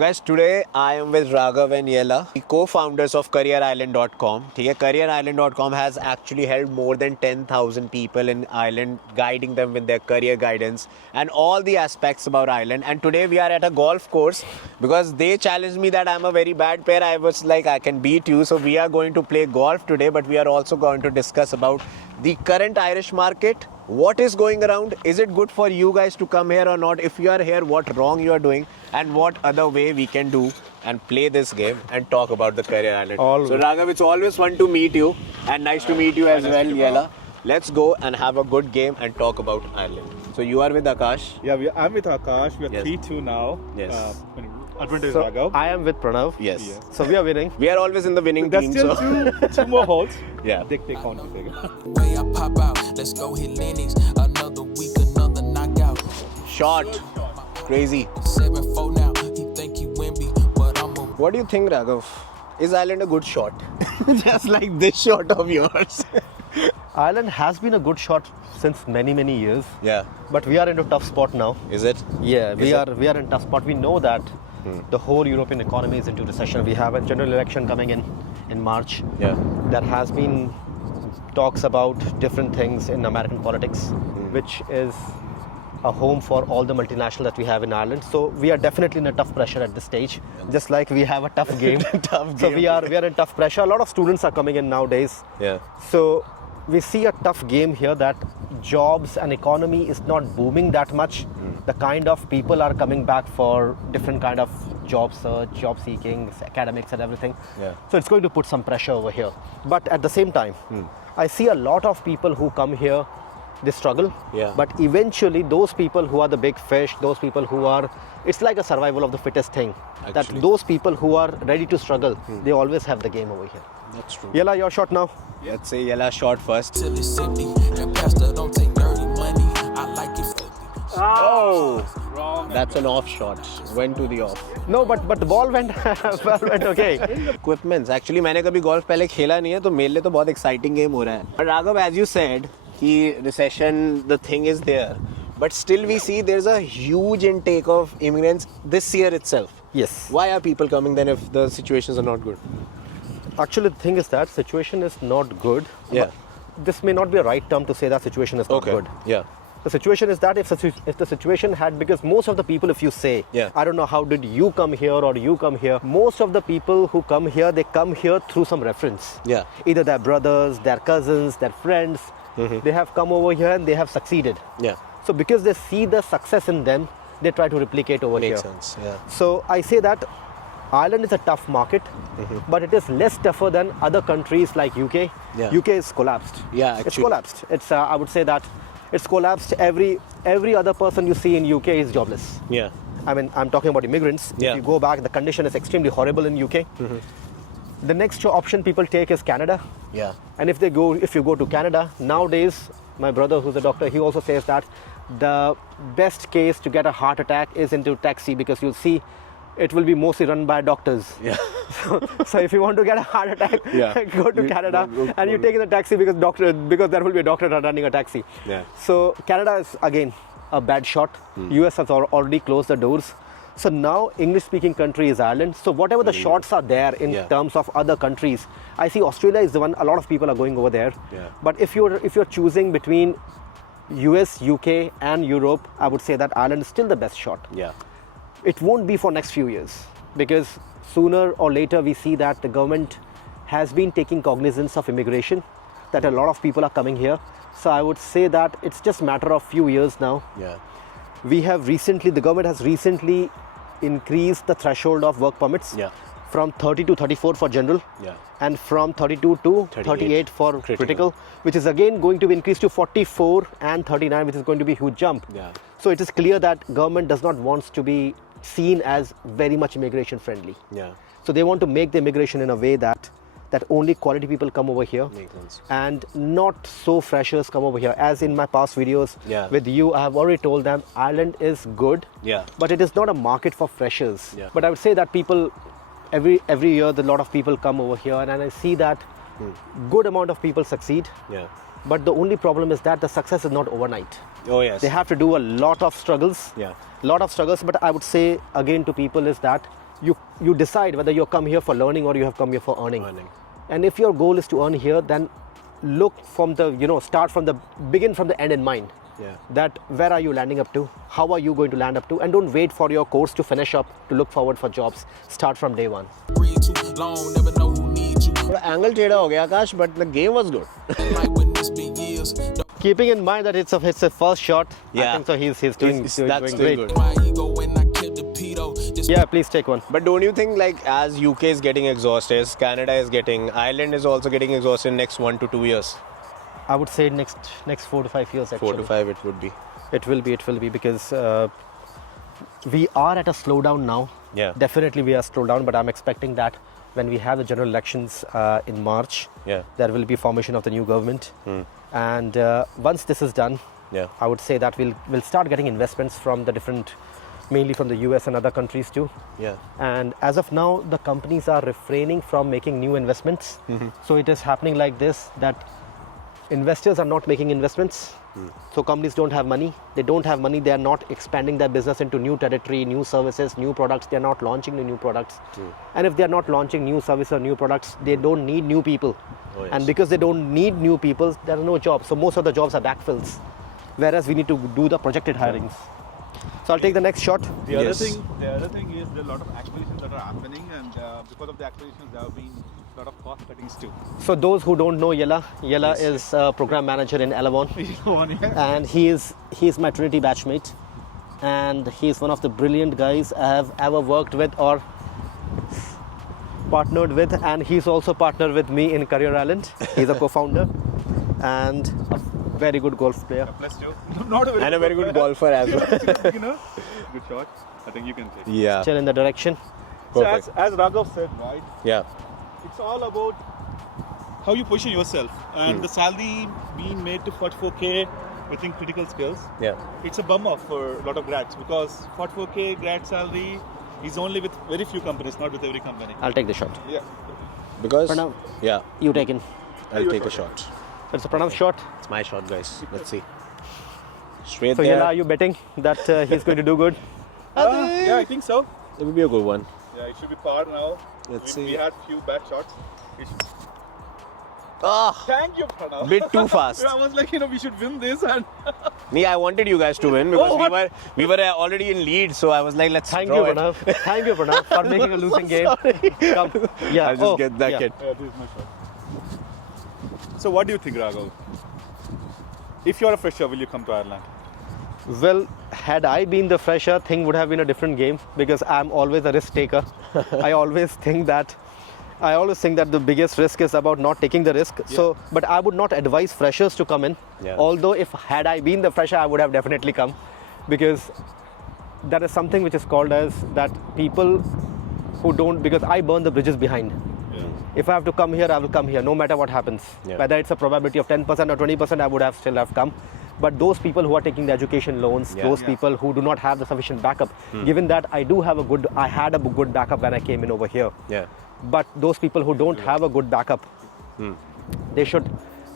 Guys, today I am with Raghav and Yella, the co-founders of CareerIsland.com. CareerIsland.com has actually helped more than 10,000 people in Ireland, guiding them with their career guidance and all the aspects about Ireland. And today we are at a golf course because they challenged me that I'm a very bad player. I was like, I can beat you. So we are going to play golf today, but we are also going to discuss about the current Irish market. What is going around? Is it good for you guys to come here or not? If you are here, what wrong you are doing and what other way we can do and play this game and talk about the Career Island. So Raghav, it's always fun to meet you and nice to meet you as well, Yella. Let's go and have a good game and talk about Ireland. So you are with Akash? Yeah, I'm with Akash. We are 3-2 now. Yes. Advantage So Raghav. I am with Pranav. Yes. Yeah. So we are winning. We are always in the winning There's team. still So two more holes. yeah. They count. Way I pop out, let's go hit Lennox. Another week, another knockout. Shot. Crazy. 7-4 now, he think he win me, but I'm a What do you think, Raghav? Is Ireland a good shot? Just like this shot of yours. Ireland has been a good shot since many years. Yeah. But we are in a tough spot now. Is it? Yeah, we Is are in tough spot. We know that the whole European economy is into recession. We have a general election coming in March. Yeah. There has been talks about different things in American politics, which is a home for all the multinationals that we have in Ireland. So we are definitely in a tough pressure at this stage. Just like we have a tough game. So we are in tough pressure. A lot of students are coming in nowadays. Yeah. So we see a tough game here that jobs and economy is not booming that much. The kind of people are coming back for different kind of job search, job seeking, academics and everything. Yeah. So it's going to put some pressure over here. But at the same time, I see a lot of people who come here, they struggle. Yeah. But eventually those people who are the big fish, those people who are, it's like a survival of the fittest thing. Actually. That those people who are ready to struggle, they always have the game over here. That's true. Yella, your shot now. Let's say Yella shot first. till it's empty. And pastor don't take dirty money. I like it filthy. Oh! That's an off shot. Went to the off. No, but the ball went okay. Equipments. Actually, मैंने कभी golf पहले खेला नहीं है तो मेरे लिए तो बहुत exciting game हो रहा है. But Raghav, as you said, कि recession, the thing is there. But still we see there's a huge intake of immigrants this year itself. Yes. Why are people coming then if the situations are not good? Actually, the thing is that situation is not good. Yeah. But this may not be a right term to say that situation is not good. Yeah. The situation is that if the situation had, because most of the people, if you say, Yeah. I don't know how did you come here or you come here, most of the people who come here, they come here through some reference. Yeah. Either their brothers, their cousins, their friends, they have come over here and they have succeeded. Yeah. So because they see the success in them, they try to replicate over here. Makes sense. Yeah. So I say that Ireland is a tough market, but it is less tougher than other countries like UK. Yeah. UK is collapsed. Yeah, It's actually. collapsed. It's I would say that it's collapsed. Every other person you see in UK is jobless. Yeah. I mean, I'm talking about immigrants. Yeah. If you go back, the condition is extremely horrible in UK. The next option people take is Canada. Yeah. And if you go to Canada, nowadays, my brother who's a doctor, he also says that the best case to get a heart attack is into taxi because you'll see it will be mostly run by doctors. Yeah. So if you want to get a heart attack, Yeah. go to Canada go- and you take in the taxi because there will be a doctor running a taxi. Yeah. So Canada is again a bad shot. US has already closed the doors. So now English-speaking country is Ireland. So whatever the shots are there in Yeah. terms of other countries, I see Australia is the one. A lot of people are going over there. Yeah. But if you're choosing between US, UK, and Europe, I would say that Ireland is still the best shot. Yeah. It won't be for next few years because sooner or later we see that the government has been taking cognizance of immigration, that a lot of people are coming here. So I would say that it's just matter of few years now. Yeah. The government has recently increased the threshold of work permits Yeah. from 30 to 34 for general, Yeah. and from 32 to 38 for critical, which is again going to be increased to 44 and 39, which is going to be a huge jump. Yeah. So it is clear that government does not want to be seen as very much immigration friendly. Yeah. So they want to make the immigration in a way that only quality people come over here. Makes sense. And not so freshers come over here. As in my past videos Yeah. with you, I have already told them Ireland is good, Yeah. but it is not a market for freshers. Yeah. But I would say that people, every year, a lot of people come over here, and I see that good amount of people succeed. Yeah. But the only problem is that the success is not overnight. Oh yes. They have to do a lot of struggles. Yeah. Lot of struggles. But I would say again to people is that you decide whether you come here for learning or you have come here for earning. And if your goal is to earn here, then look from the, begin from the end in mind. Yeah. That where are you landing up to? How are you going to land up to? And don't wait for your course to finish up to look forward for jobs. Start from day one. Breathe too long, never know who needs you. थोड़ा angle टेढ़ा हो गया आकाश, but the game was good. Like when it's been years. Keeping in mind that it's a first shot. Yeah. I think so. He's doing That's great. good. My ego when I killed the pedo. Just Yeah, please take one. But don't you think, like, as UK is getting exhausted, Canada is getting, Ireland is also getting exhausted in next 1 to 2 years? I would say next 4 to 5 years actually. 4 to 5 it would be. It will be because we are at a slowdown now. Yeah. Definitely we are slowed down, but I'm expecting that when we have the general elections in March, Yeah. there will be formation of the new government. And once this is done, Yeah. I would say that we'll start getting investments from the different, mainly from the US and other countries too. Yeah. And as of now, the companies are refraining from making new investments. So it is happening like this, that investors are not making investments. So companies don't have money. They don't have money. They are not expanding their business into new territory, new services, new products. They are not launching the new products. And if they are not launching new services or new products, they don't need new people. Oh, yes. And because they don't need new people, there are no jobs. So most of the jobs are backfills. Whereas we need to do the projected hirings. So I'll take the next shot. The other Yes. thing is there are a lot of acquisitions that are happening, and because of the acquisitions, there have been a lot of cost cuttings too. So those who don't know Yella is a program manager in Elavon. And he is my Trinity batchmate, and he is one of the brilliant guys I have ever worked with or partnered with, and he's also partnered with me in Career Island. He's a co-founder and a very good golf player. Plus two. Not a very And a very good golfer as well. Good shot. I think you can take. Yeah. Still in the direction. So Perfect. as Raghav said, right? Yeah. It's all about how you position yourself, and the salary being made to 44K within critical skills. Yeah. It's a bum off for a lot of grads because 44K grad salary is only with very few companies, not with every company. I'll take the shot. Yeah. Because, Pranav. yeah, You taken. I'll take a shot. It's a Pranav shot. It's my shot, guys. Let's see. Straight So there. Yella, are you betting that he's going to do good? Yeah, I think so. It will be a good one. Yeah, it should be par now. Let's We see. had few bad shots. Ah, Thank you, Pranav. bit too fast. I was like, we should win this, and Me, I wanted you guys to win because we were already in lead, so I was like, let's Thank draw you, it. Pranav. Thank you, Pranav, for making a losing game. Come. Yeah. I'll just get that yeah. kid. yeah, this is my shot. So, what do you think, Raghav? If you're a fresher, will you come to Ireland? Well, had I been the fresher, thing would have been a different game because I'm always a risk taker. I always think that the biggest risk is about not taking the risk. So, but I would not advise freshers to come in. Yeah. Although, if had I been the fresher, I would have definitely come, because that is something which is called as that people who don't, because I burn the bridges behind. If I have to come here, I will come here, no matter what happens. Yeah. Whether it's a probability of 10% or 20%, I would have still have come. But those people who are taking the education loans, those people who do not have the sufficient backup, given that I had a good backup when I came in over here. Yeah. But those people who don't have a good backup, they should,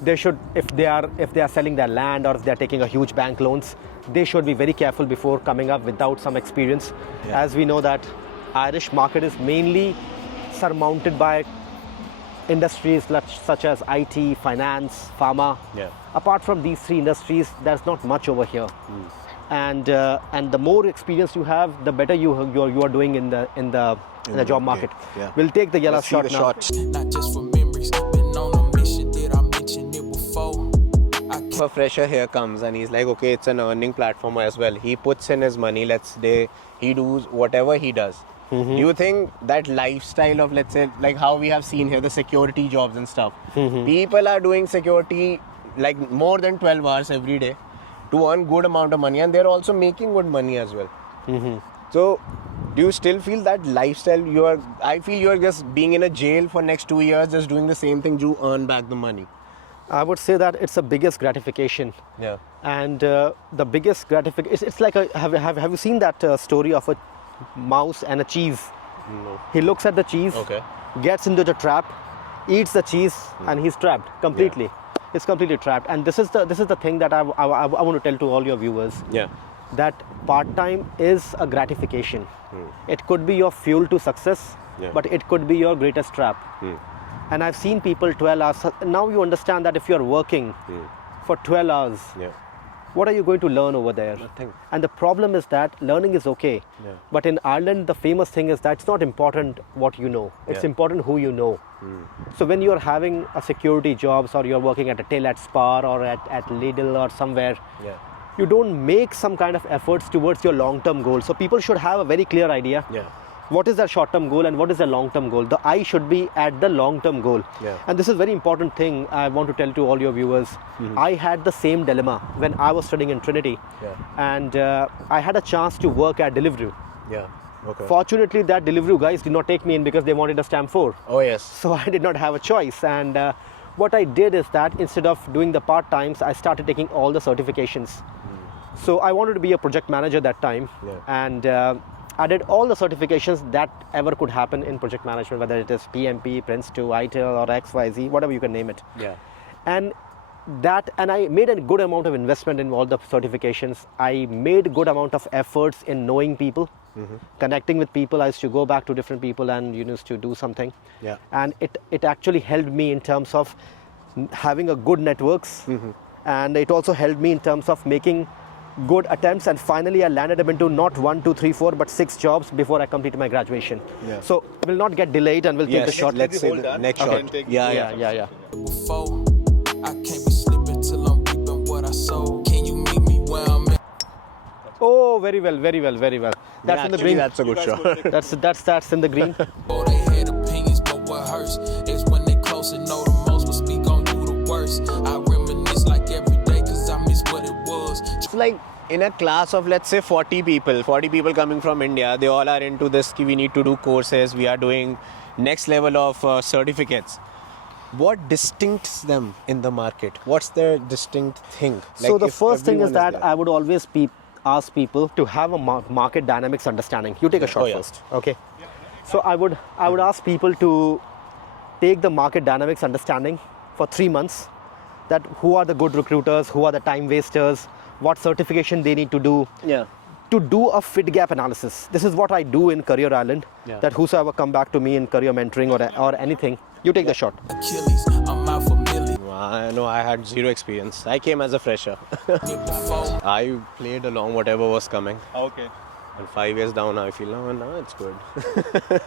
if they are selling their land or if they are taking a huge bank loans, they should be very careful before coming up without some experience. Yeah. As we know that Irish market is mainly surmounted by industries such as IT, finance, pharma. Yeah. Apart from these three industries, there's not much over here. And the more experience you have, the better you are doing in the job market. Yeah. We'll take the yellow Let's see shot the now. shot. not just for memories. Been on a mission, did I mention it before? A fresher here comes and he's like, okay, it's an earning platform as well. He puts in his money, he does whatever he does. Do you think that lifestyle of, let's say, like how we have seen here, the security jobs and stuff, people are doing security like more than 12 hours every day to earn good amount of money, and they're also making good money as well. So do you still feel that lifestyle, I feel you're just being in a jail for next 2 years, just doing the same thing to earn back the money? I would say that it's the biggest gratification. Yeah. And the biggest gratification, it's like have you seen that story of a mouse and a cheese? No. He looks at the cheese, Okay. gets into the trap, eats the cheese, and he's trapped completely. It's completely trapped. And this is the thing that I want to tell to all your viewers. Yeah. that part-time is a gratification. It could be your fuel to success, Yeah. but it could be your greatest trap. And I've seen people 12 hours. Now you understand that if you're working for 12 hours, Yeah. what are you going to learn over there? Nothing. And the problem is that learning is okay. Yeah. But in Ireland, the famous thing is that it's not important what you know. It's Yeah. important who you know. So when you're having a security jobs or you're working at a till at Spar or at Lidl or somewhere, Yeah. you don't make some kind of efforts towards your long-term goal. So people should have a very clear idea. Yeah. What is their short-term goal and what is their long-term goal? The eye should be at the long-term goal. Yeah. And this is a very important thing I want to tell to all your viewers. I had the same dilemma when I was studying in Trinity. Yeah. And I had a chance to work at Deliveroo. Yeah. Okay. Fortunately, that Deliveroo guys did not take me in because they wanted a stamp 4. Oh yes. So I did not have a choice. And what I did is that instead of doing the part-times, I started taking all the certifications. So I wanted to be a project manager that time. Yeah. And I did all the certifications that ever could happen in project management, whether it is PMP, Prince 2, ITIL or XYZ, whatever you can name it. Yeah. And I made a good amount of investment in all the certifications. I made good amount of efforts in knowing people, connecting with people. I used to go back to different people and used to do something. Yeah. And it actually helped me in terms of having a good networks, and it also helped me in terms of making good attempts. And finally I landed up into not 1, 2, 3, 4 but 6 jobs before I completed my graduation. Yeah. So I will not get delayed and we'll take the Yes. shot. Let's say Hold the on. next Okay. shot. Take- Yeah. Yeah. Before, I can't be slipping till I'm reaping what I sow. Can you meet me where I'm at? Oh, very well. That's Yeah, in the actually, green. That's a good You guys shot. will take- That's in the green. Oh, they had opinions, but what hurts is when they close and know the most will speak on you the worst. I reminisce like every day cause I miss what it was. It's like in a class of let's say 40 people coming from India, they all are into this. We need to do courses. We are doing next level of certificates. What distincts them in the market? What's their distinct thing? So Like the if first thing is everyone that there. I would always ask people to have a market dynamics understanding. You take a shot Oh, yeah. first, okay? So I would ask people to take the market dynamics understanding for 3 months. That who are the good recruiters, who are the time wasters, what certification they need to do. Yeah. To do a fit gap analysis. This is what I do in Career Island. Yeah. That whosoever come back to me in career mentoring or anything, you take the shot. Achilles, I'm out for millions. I know I had zero experience. I came as a fresher. Before, I played along whatever was coming. Okay. And 5 years down, I feel now it's good.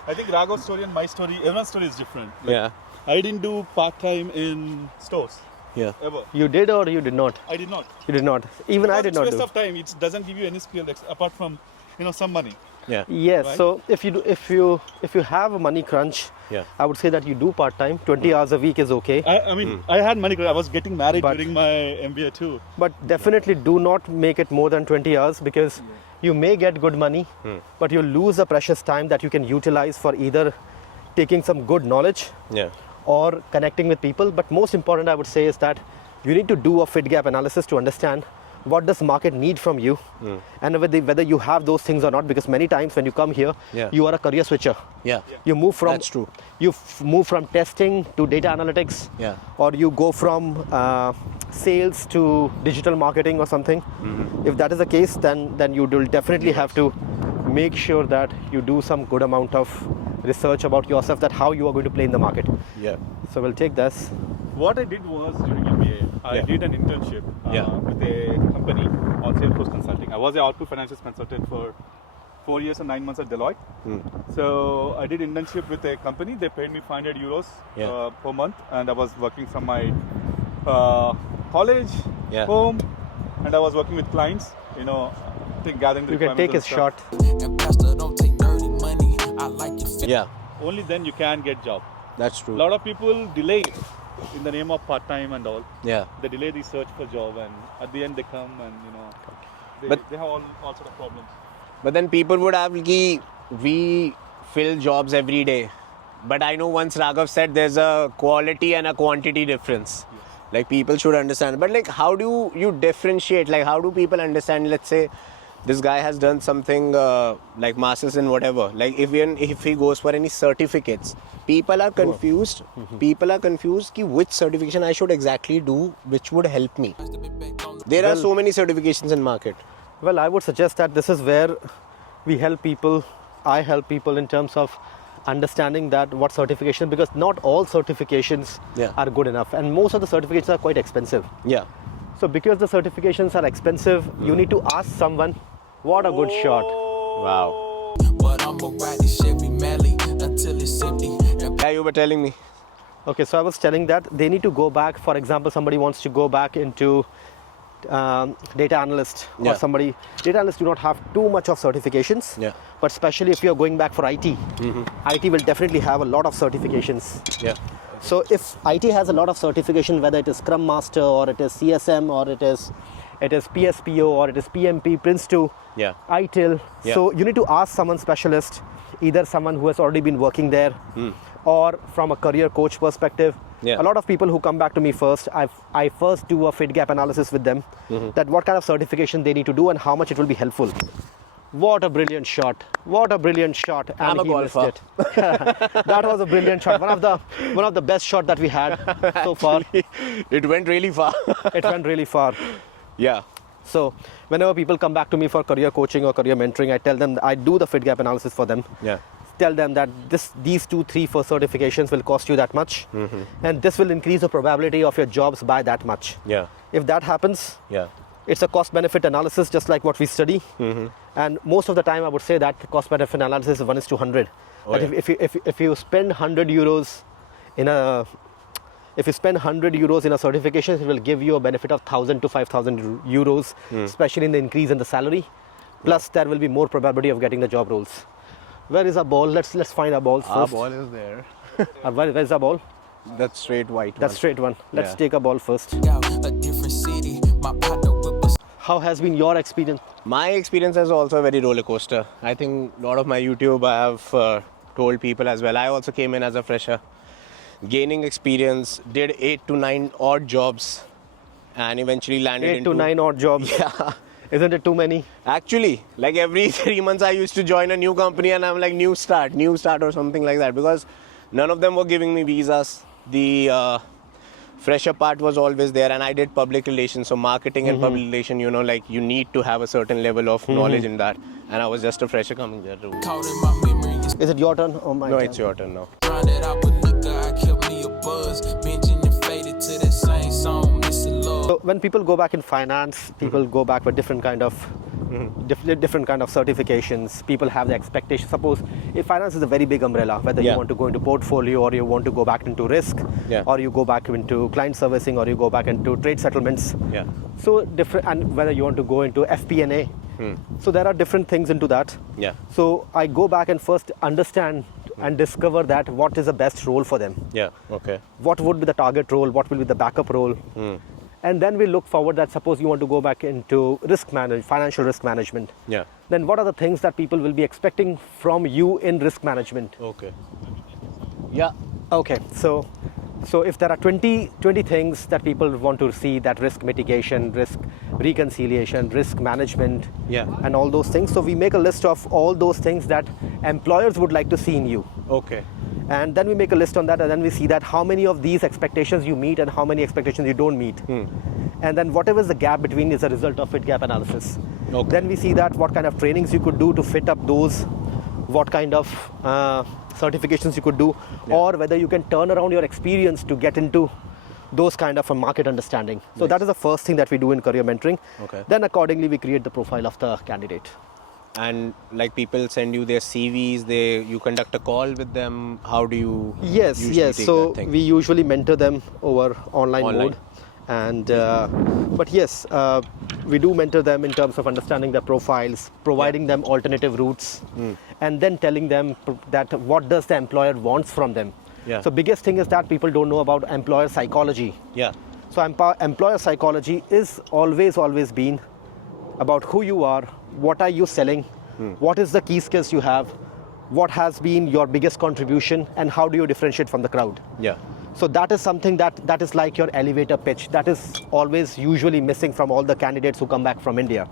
I think Raghav's story and my story, everyone's story is different. Yeah. I didn't do part-time in stores, Yeah. ever. You did or you did not? I did not. You did not. Even I did not It's do. waste of time. It doesn't give you any skill apart from, some money. Yeah. Yes. Right? So if you have a money crunch, Yeah. I would say that you do part time. 20 hours a week is okay. I mean, I had money. I was getting married But- during my MBA too. But definitely do not make it more than 20 hours because you may get good money, but you lose the precious time that you can utilize for either taking some good knowledge Yeah. or connecting with people. But most important, I would say, is that you need to do a fit gap analysis to understand what does market need from you and whether you have those things or not, because many times when you come here, Yeah. you are a career switcher. Yeah. You move from That's true. You move from testing to data analytics, Yeah. or you go from sales to digital marketing or something. If that is the case, then you will definitely have to make sure that you do some good amount of research about yourself, that how you are going to play in the market. Yeah. So we'll take this. What I did was during MBA, I Yeah. did an internship Yeah. with a company on Salesforce Consulting. I was an output financials consultant for 4 years and 9 months at Deloitte. So I did internship with a company. They paid me 500 euros Yeah. per month, and I was working from my college, Yeah. home, and I was working with clients. Gathering the You can requirements take and his stuff. shot. and Pastor don't take dirty money. I like it. Yeah. Only then you can get job. That's true. A lot of people delay it in the name of part-time and all. Yeah. They delay the search for job, and at the end they come and But- they have all sort of problems. But then people would have ki we fill jobs every day. But I know once Raghav said there's a quality and a quantity difference. Like people should understand. But like how do you differentiate? Like how do people understand, let's say this guy has done something like masters in whatever. Like if he goes for any certificates, people are confused. People are confused ki which certification I should exactly do, which would help me. There are so many certifications in market. Well, I would suggest that this is where we help people, I help people in terms of understanding that what certification, because not all certifications Yeah. are good enough, and most of the certifications are quite expensive. Yeah. So because the certifications are expensive, you need to ask someone, what a good shot. Wow. But I'ma ride this Chevy Mally until it's empty. And Yeah, you were telling me. Okay, so I was telling that they need to go back. For example, somebody wants to go back into data analyst, Yeah. or somebody, data analysts do not have too much of certifications. Yeah. But especially if you're going back for IT, IT will definitely have a lot of certifications. Yeah. So if IT has a lot of certification, whether it is Scrum Master or it is CSM or it is PSPO or it is PMP, Prince2, Yeah. ITIL. Yeah. So you need to ask someone specialist, either someone who has already been working there or from a career coach perspective. Yeah. A lot of people who come back to me first, I first do a fit gap analysis with them, that what kind of certification they need to do and how much it will be helpful. What a brilliant shot. What a brilliant shot. And I'm a he missed golfer. it. That was a brilliant shot. One of the best shot that we had so far. It went really far. It went really far. Yeah. So whenever people come back to me for career coaching or career mentoring, I tell them, I do the fit gap analysis for them. Yeah. Tell them that these 2, 3, 4 certifications will cost you that much, and this will increase the probability of your jobs by that much. Yeah. If that happens, Yeah. it's a cost benefit analysis, just like what we study. And most of the time I would say that the cost benefit analysis is 1:100. Oh, That yeah. if you spend 100 euros in a certification, it will give you a benefit of 1,000 to 5,000 euros, especially in the increase in the salary. Plus there will be more probability of getting the job roles. Where is our ball? Let's find our balls Our first. ball is there. Where's our ball? That straight white That one. straight one. Let's Yeah. take a ball first. out a different city. My partner whip us. How has been your experience? My experience is also a very roller coaster. I think a lot of my YouTube I have told people as well. I also came in as a fresher, gaining experience, did 8 to 9 odd jobs, and eventually landed 8 into to 9 odd jobs. Yeah. Isn't it too many? Actually, like every 3 months I used to join a new company and I'm like new start or something like that, because none of them were giving me visas. The fresher part was always there, and I did public relations, so marketing and public relation, like you need to have a certain level of knowledge in that, and I was just a fresher coming there too. Caught in my memory. Is it your turn? Oh my No, God. it's your turn now. Drowned it out with liquor. I kept me a buzz. Binging and faded to that same song. Missing love. So when people go back in finance, people go back with different kind of certifications. People have the expectations. Suppose if finance is a very big umbrella, whether Yeah. you want to go into portfolio or you want to go back into risk, Yeah. or you go back into client servicing, or you go back into trade settlements. Yeah. So different, and whether you want to go into FP&A. So there are different things into that. Yeah. So I go back and first understand and discover that what is the best role for them. Yeah. Okay. What would be the target role? What will be the backup role? And then we look forward that suppose you want to go back into financial risk management. Yeah. Then what are the things that people will be expecting from you in risk management? Okay. Yeah. Okay, so if there are 20 things that people want to see, that risk mitigation, risk reconciliation, risk management, Yeah. and all those things, so we make a list of all those things that employers would like to see in you. Okay. And then we make a list on that, and then we see that how many of these expectations you meet and how many expectations you don't meet. And then whatever is the gap between is a result of fit gap analysis. Okay. Then we see that what kind of trainings you could do to fit up those, what kind of certifications you could do, or whether you can turn around your experience to get into those kind of a market understanding. So that is the first thing that we do in career mentoring. Okay. Then accordingly we create the profile of the candidate. And like people send you their CVs, you conduct a call with them. How do you Yes, usually yes. take So that thing? we usually mentor them over online mode, and but yes, we do mentor them in terms of understanding their profiles, providing them alternative routes, and then telling them that what does the employer wants from them. Yeah. So biggest thing is that people don't know about employer psychology. Yeah. So employer psychology is always been about who you are, what are you selling, what is the key skills you have, what has been your biggest contribution, and how do you differentiate from the crowd. Yeah. So that is something that is like your elevator pitch. That is always usually missing from all the candidates who come back from India.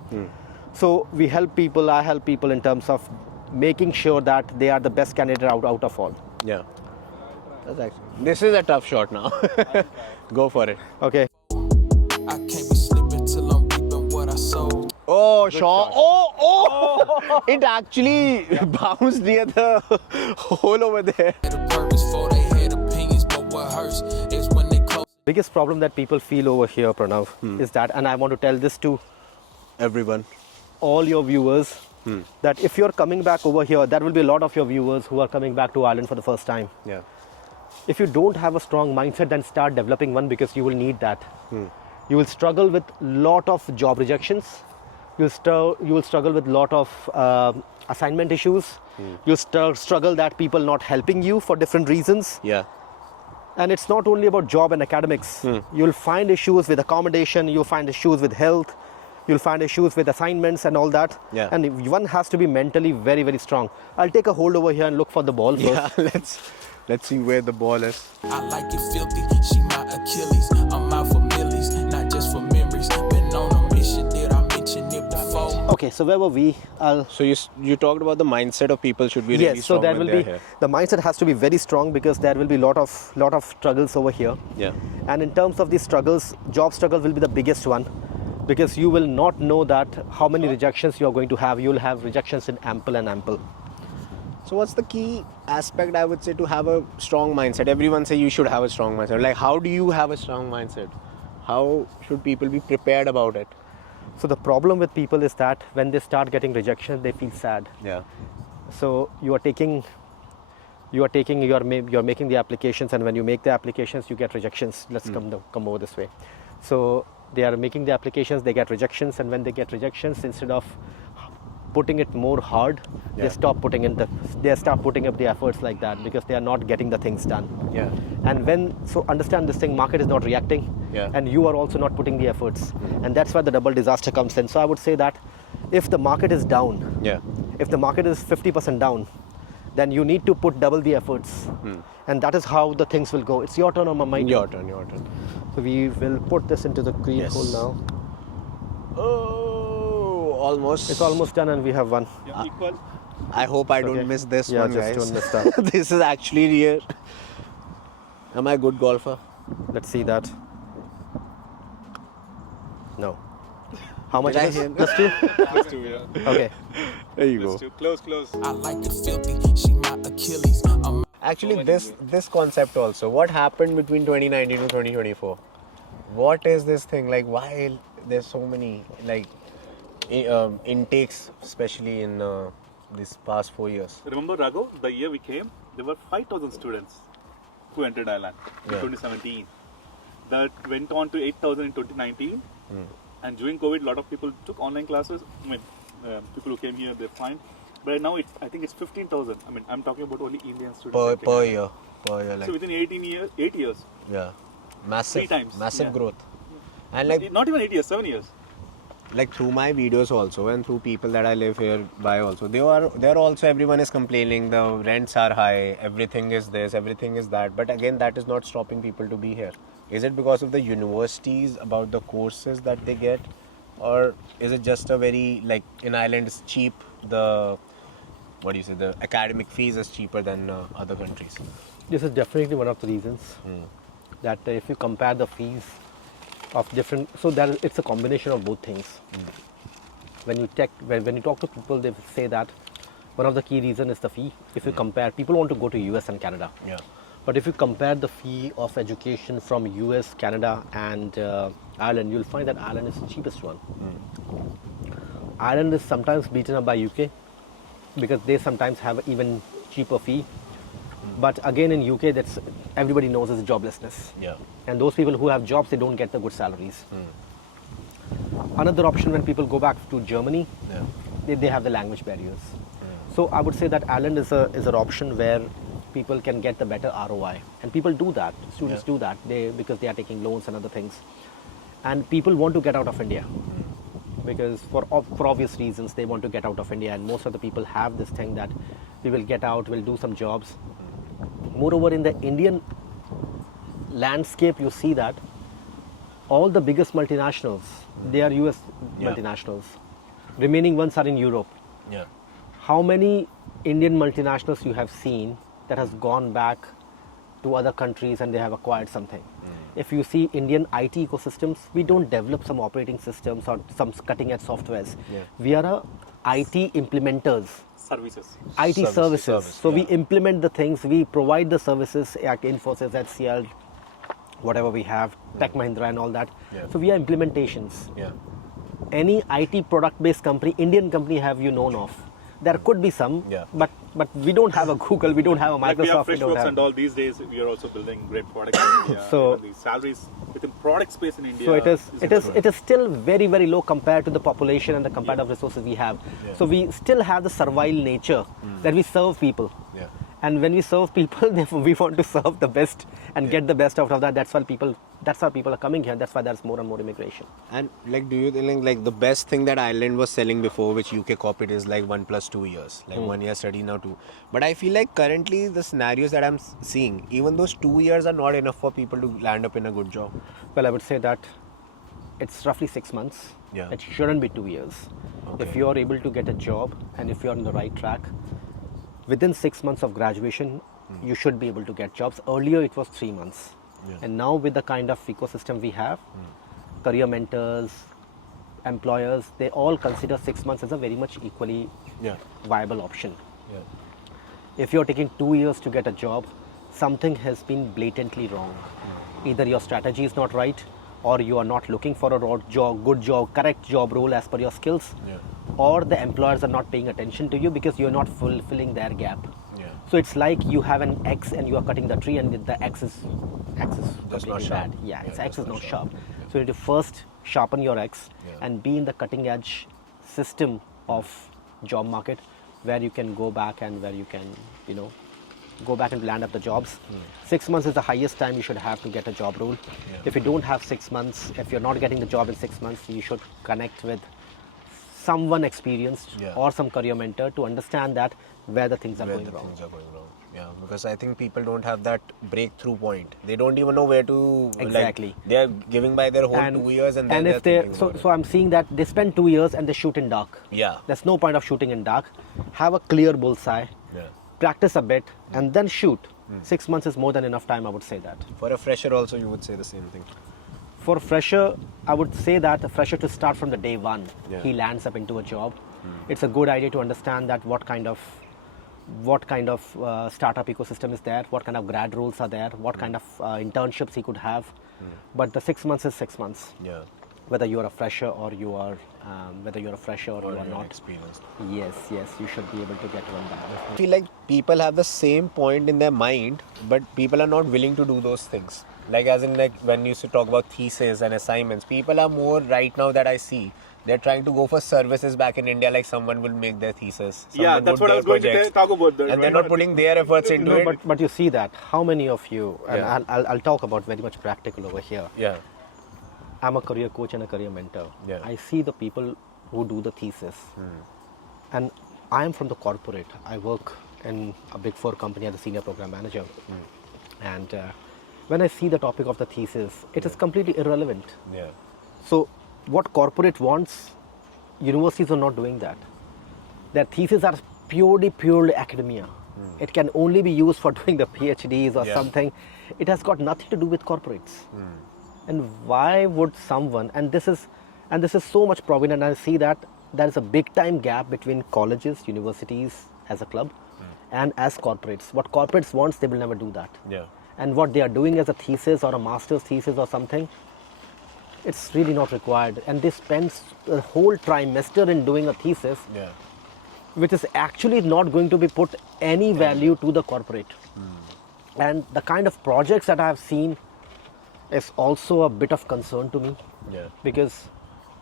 So I help people in terms of making sure that they are the best candidate out of all. Yeah. This is a tough shot now. Go for it. Okay. I can't be slipping till I'm reaping what I sold. Oh, Oh, Good Shaw. shot. Oh. It actually bounced near the hole over there. The purpose for they had opinions, but what hurts is when they close. Biggest problem that people feel over here, Pranav, is that, and I want to tell this to Everyone. all your viewers, that if you're coming back over here, there will be a lot of your viewers who are coming back to Ireland for the first time. Yeah. If you don't have a strong mindset, then start developing one, because you will need that. You will struggle with lot of job rejections. You will struggle with lot of assignment issues. You'll struggle that people not helping you for different reasons. Yeah. And it's not only about job and academics. You'll find issues with accommodation. You'll find issues with health. You'll find issues with assignments and all that. Yeah. And one has to be mentally very, very strong. I'll take a hold over here and look for the ball first. Yeah, let's see where the ball is. I like it filthy, she my Achilles. I'm out for millies, not just for memories. Been on a mission, did I mention it before? Okay, so where were we? So you talked about the mindset of people should be really Yes, so strong there when will they're be, here. the mindset has to be very strong, because there will be lot of struggles over here. Yeah. And in terms of these struggles, job struggle will be the biggest one, because you will not know that how many rejections you are going to have. You will have rejections in ample and ample. So what's the key aspect, I would say, to have a strong mindset? Everyone say you should have a strong mindset. Like, how do you have a strong mindset? How should people be prepared about it? So the problem with people is that when they start getting rejection, they feel sad. Yeah. So you're making the applications, and when you make the applications, you get rejections. Let's come over this way. So they are making the applications, they get rejections, and when they get rejections, instead of putting it more hard, Yeah. they start putting up the efforts like that, because they are not getting the things done. Yeah. And so understand this thing, market is not reacting, Yeah. and you are also not putting the efforts, and that's where the double disaster comes in. So I would say that if the market is down, Yeah. if the market is 50% down, then you need to put double the efforts, and that is how the things will go. It's your turn or my turn? Your turn. So we will put this into the green Yes. hole now. Oh, almost. It's almost done, and we have one. Yeah, equal. I hope I don't Okay. miss this Yeah, one, just guys. don't miss that. This is actually real. Am I a good golfer? Let's see that. No. How much Did I is hear- it? Plus two? Plus two, yeah. Okay. There you Plus two. Close. I like it filthy, she my Achilles. I'm Actually, this concept also. What happened between 2019 to 2024? What is this thing? Like, why there's so many intakes, especially in these past 4 years? Remember, Raghav, the year we came, there were 5,000 students who entered Ireland in Yeah. 2017. That went on to 8,000 in 2019. And during COVID, a lot of people took online classes. I mean, people who came here, they're fine. But now I think it's 15,000. I mean, I'm talking about only Indian students. that came Per here. year. So Like, within 8 years, yeah. Massive. 3 times, Massive yeah. growth. And like, not even 8 years, 7 years. like through my videos also, and through people that I live here by also, they're also, everyone is complaining the rents are high, everything is this, everything is that, but again, that is not stopping people to be here. Is it because of the universities, about the courses that they get, or is it just a very, like, in Ireland it's cheap, the academic fees is cheaper than other countries? This is definitely one of the reasons that if you compare the fees of different, so it's a combination of both things. When you talk to people, they say that one of the key reasons is the fee. If you compare, people want to go to US and Canada. Yeah. But if you compare the fee of education from US, Canada, and Ireland, you'll find that Ireland is the cheapest one. Ireland is sometimes beaten up by UK because they sometimes have even cheaper fee. But again, in UK, that's everybody knows is joblessness. Yeah. And those people who have jobs, they don't get the good salaries. Another option when people go back to Germany, they have the language barriers. So I would say that Ireland is an option where people can get the better ROI, and people do that. Students do that because they are taking loans and other things, and people want to get out of India because for obvious reasons they want to get out of India, and most of the people have this thing that we will get out, we'll do some jobs. Moreover, in the Indian landscape, you see that all the biggest multinationals, they are US multinationals. Remaining ones are in Europe. Yeah. How many Indian multinationals you have seen that has gone back to other countries and they have acquired something? If you see Indian IT ecosystems, we don't develop some operating systems or some cutting edge softwares. Yeah. We are IT implementers. Services. IT services. So we yeah. implement the things, we provide the services like Infosys, HCL, whatever we have, Tech Mahindra and all that. Yeah. So we are implementations. Yeah. Any IT product based company, Indian company have you known of? There could be some, Yeah. but we don't have a Google, we don't have a Like we have Microsoft, we don't Freshworks have. and all these days. We are also building great products in India. So- Even the salaries within product space in India. So it is different. still very, very low compared to the population and the comparative resources we have. Yeah. So we still have the servile nature that we serve people. Yeah. And when we serve people, therefore we want to serve the best and get the best out of that. That's why people are coming here. That's why there's more and more immigration. And like, do you think like the best thing that Ireland was selling before, which UK copied, is like 1 + 2 years, like 1 year study, now 2. But I feel like currently the scenarios that I'm seeing, even those 2 years are not enough for people to land up in a good job. Well, I would say that it's roughly 6 months. Yeah. It shouldn't be 2 years. Okay. If you are able to get a job and if you are on the right track, within 6 months of graduation, you should be able to get jobs. Earlier, it was 3 months. Yeah. And now, with the kind of ecosystem we have, career mentors, employers, they all consider 6 months as a very much equally Yeah. viable option. Yeah. If you're taking 2 years to get a job, something has been blatantly wrong. Either your strategy is not right, or you are not looking for a good job, correct job role as per your skills, Yeah. or the employers are not paying attention to you because you're not fulfilling their gap. Yeah. So it's like you have an X and you are cutting the tree, and the X is Just not completely sharp. bad. Yeah, its Yeah, X just is not not sharp. sharp. So you need to first sharpen your X Yeah. and be in the cutting edge system of job market, where you can go back and where you can, go back and land up the jobs. 6 months is the highest time you should have to get a job role. Yeah. If you don't have 6 months, if you're not getting the job in 6 months, you should connect with someone experienced Yeah. or some career mentor to understand that where the things are Where going the wrong. things are going wrong. Yeah, because I think people don't have that breakthrough point. They don't even know where to. Exactly. Like, they are giving by their whole 2 years, and then if they're they thinking so about so I'm seeing that they spend 2 years and they shoot in dark. Yeah. There's no point of shooting in dark. Have a clear bullseye, Yeah. practice a bit, and then shoot. 6 months is more than enough time, I would say that. For a fresher, also, you would say the same thing. For a fresher, I would say that a fresher to start from the day one, Yeah. he lands up into a job. It's a good idea to understand that what kind of startup ecosystem is there, what kind of grad roles are there, what kind of internships he could have. But the 6 months is 6 months. Yeah. Whether you are a fresher or you are not. Experienced. Yes, you should be able to get one back. I feel like people have the same point in their mind, but people are not willing to do those things. Like, as in, like, when you used to talk about thesis and assignments, people are more right now that I see. They're trying to go for services back in India, like someone will make their thesis. Yeah, someone that's would what I was going their to talk about. And they're not putting their efforts into No, it. but you see that. How many of you, and Yeah. I'll talk about very much practical over here. Yeah. I'm a career coach and a career mentor. Yeah. I see the people who do the thesis. And I am from the corporate. I work in a big 4 company as a senior program manager. And when I see the topic of the thesis, it is completely irrelevant. Yeah. So what corporate wants, universities are not doing that. Their theses are purely academia. It can only be used for doing the PhDs or Yeah. something. It has got nothing to do with corporates. And why would someone, and this is so much prominent, I see that there is a big time gap between colleges, universities as a club and as corporates. What corporates wants, they will never do that. Yeah. And what they are doing as a thesis or a master's thesis or something, it's really not required. And they spend a whole trimester in doing a thesis, Yeah. which is actually not going to be put any value to the corporate. And the kind of projects that I have seen is also a bit of concern to me, Yeah. because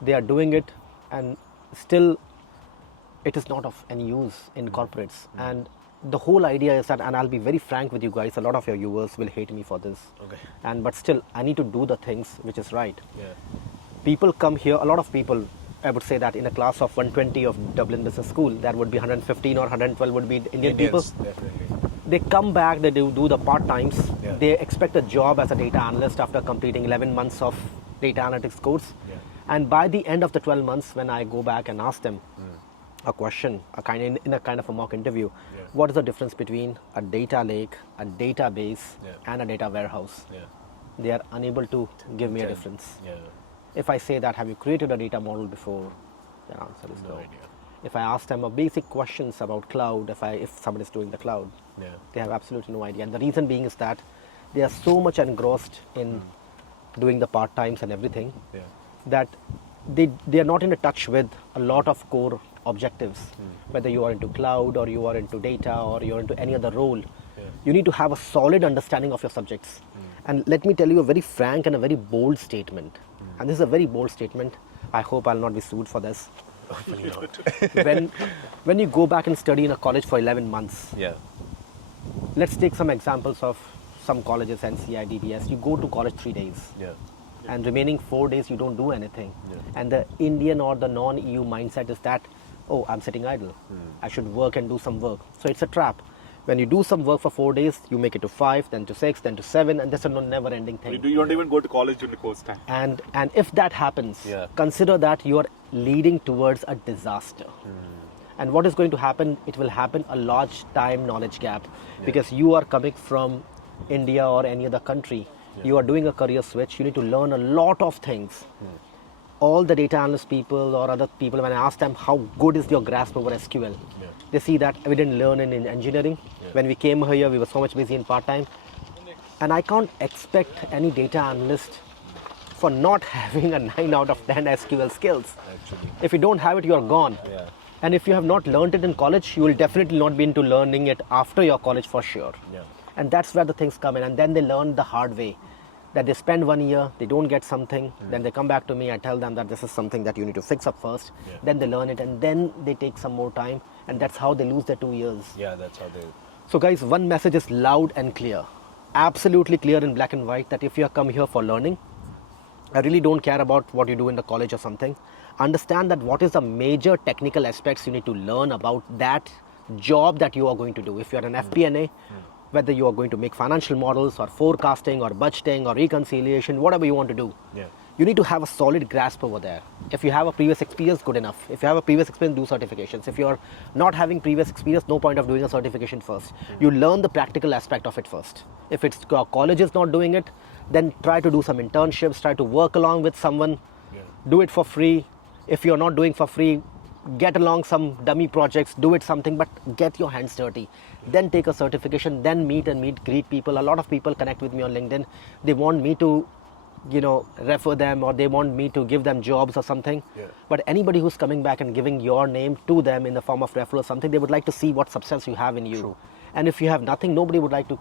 they are doing it and still it is not of any use in corporates. And the whole idea is that, and I'll be very frank with you guys, a lot of your viewers will hate me for this. Okay. But still, I need to do the things which is right. Yeah. People come here, a lot of people, I would say that in a class of 120 of Dublin Business School, there would be 115 or 112 would be Indian people. Indians, definitely. They come back, they do the part-times. Yeah. They expect a job as a data analyst after completing 11 months of data analytics course. Yeah. And by the end of the 12 months, when I go back and ask them a question, in a kind of a mock interview, Yeah. what is the difference between a data lake, a database, Yeah. and a data warehouse? Yeah. they are unable to give me a difference. Yeah. If I say that, have you created a data model before? Their answer is no. idea. If I ask them a basic questions about cloud, if someone is doing the cloud, Yeah. they have absolutely no idea. And the reason being is that they are so much engrossed in doing the part-times and everything Yeah. that they are not in touch with a lot of core objectives. Whether you are into cloud or you are into data or you are into any other role, you need to have a solid understanding of your subjects. And let me tell you a very frank and a very bold statement. And this is a very bold statement. I hope I'll not be sued for this. Hopefully not. when you go back and study in a college for 11 months, Yeah. let's take some examples of some colleges, NCI, DBS. You go to college 3 days. Yeah. And remaining 4 days you don't do anything. Yeah. And the Indian or the non-EU mindset is that, oh, I'm sitting idle. I should work and do some work. So it's a trap. When you do some work for 4 days, you make it to 5, then to 6, then to 7, and that's a never-ending thing. You don't even go to college during the course time. And if that happens, Yeah. consider that you are leading towards a disaster. And what is going to happen? It will happen a large time knowledge gap because you are coming from India or any other country. You are doing a career switch. You need to learn a lot of things. All the data analyst people or other people, when I ask them how good is your grasp over SQL, they see that we didn't learn in engineering. When we came here, we were so much busy in part-time. And I can't expect any data analyst for not having a 9 out of 10 SQL skills. Actually. If you don't have it, you are gone. Yeah. And if you have not learned it in college, you will definitely not be into learning it after your college for sure. Yeah. And that's where the things come in. And then they learn the hard way. That they spend 1 year, they don't get something, then they come back to me, I tell them that this is something that you need to fix up first, then they learn it, and then they take some more time, and that's how they lose their 2 years. Yeah, that's how they... So guys, one message is loud and clear, absolutely clear in black and white, that if you have come here for learning, I really don't care about what you do in the college or something. Understand that what is the major technical aspects you need to learn about that job that you are going to do. If you are an FP&A, whether you are going to make financial models or forecasting or budgeting or reconciliation, whatever you want to do, you need to have a solid grasp over there. If you have a previous experience, good enough. If you have a previous experience, do certifications. If you are not having previous experience, no point of doing a certification first. You learn the practical aspect of it first. If it's college is not doing it, then try to do some internships, try to work along with someone, do it for free. If you're not doing for free, get along some dummy projects, do it something, but get your hands dirty. Then take a certification, then meet, greet people. A lot of people connect with me on LinkedIn. They want me to, refer them, or they want me to give them jobs or something. But anybody who's coming back and giving your name to them in the form of referral or something, they would like to see what substance you have in you. True. And if you have nothing, nobody would like to,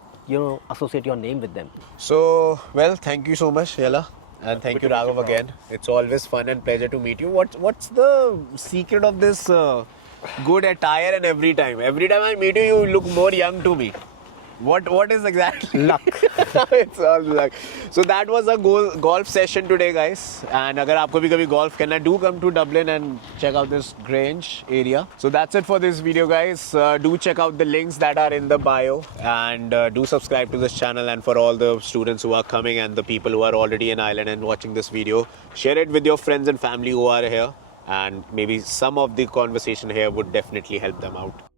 associate your name with them. So, well, thank you so much, Yella. And thank you, Raghav, again. It's always fun and pleasure to meet you. What's the secret of this good attire and every time? Every time I meet you, you look more young to me. What is exactly? Luck. It's all luck. So that was a golf session today, guys. And अगर आपको भी कभी golf करना है, do come to Dublin and check out this Grange area. So that's it for this video, guys. Do check out the links that are in the bio, and do subscribe to this channel. And for all the students who are coming and the people who are already in Ireland and watching this video, share it with your friends and family who are here. And maybe some of the conversation here would definitely help them out.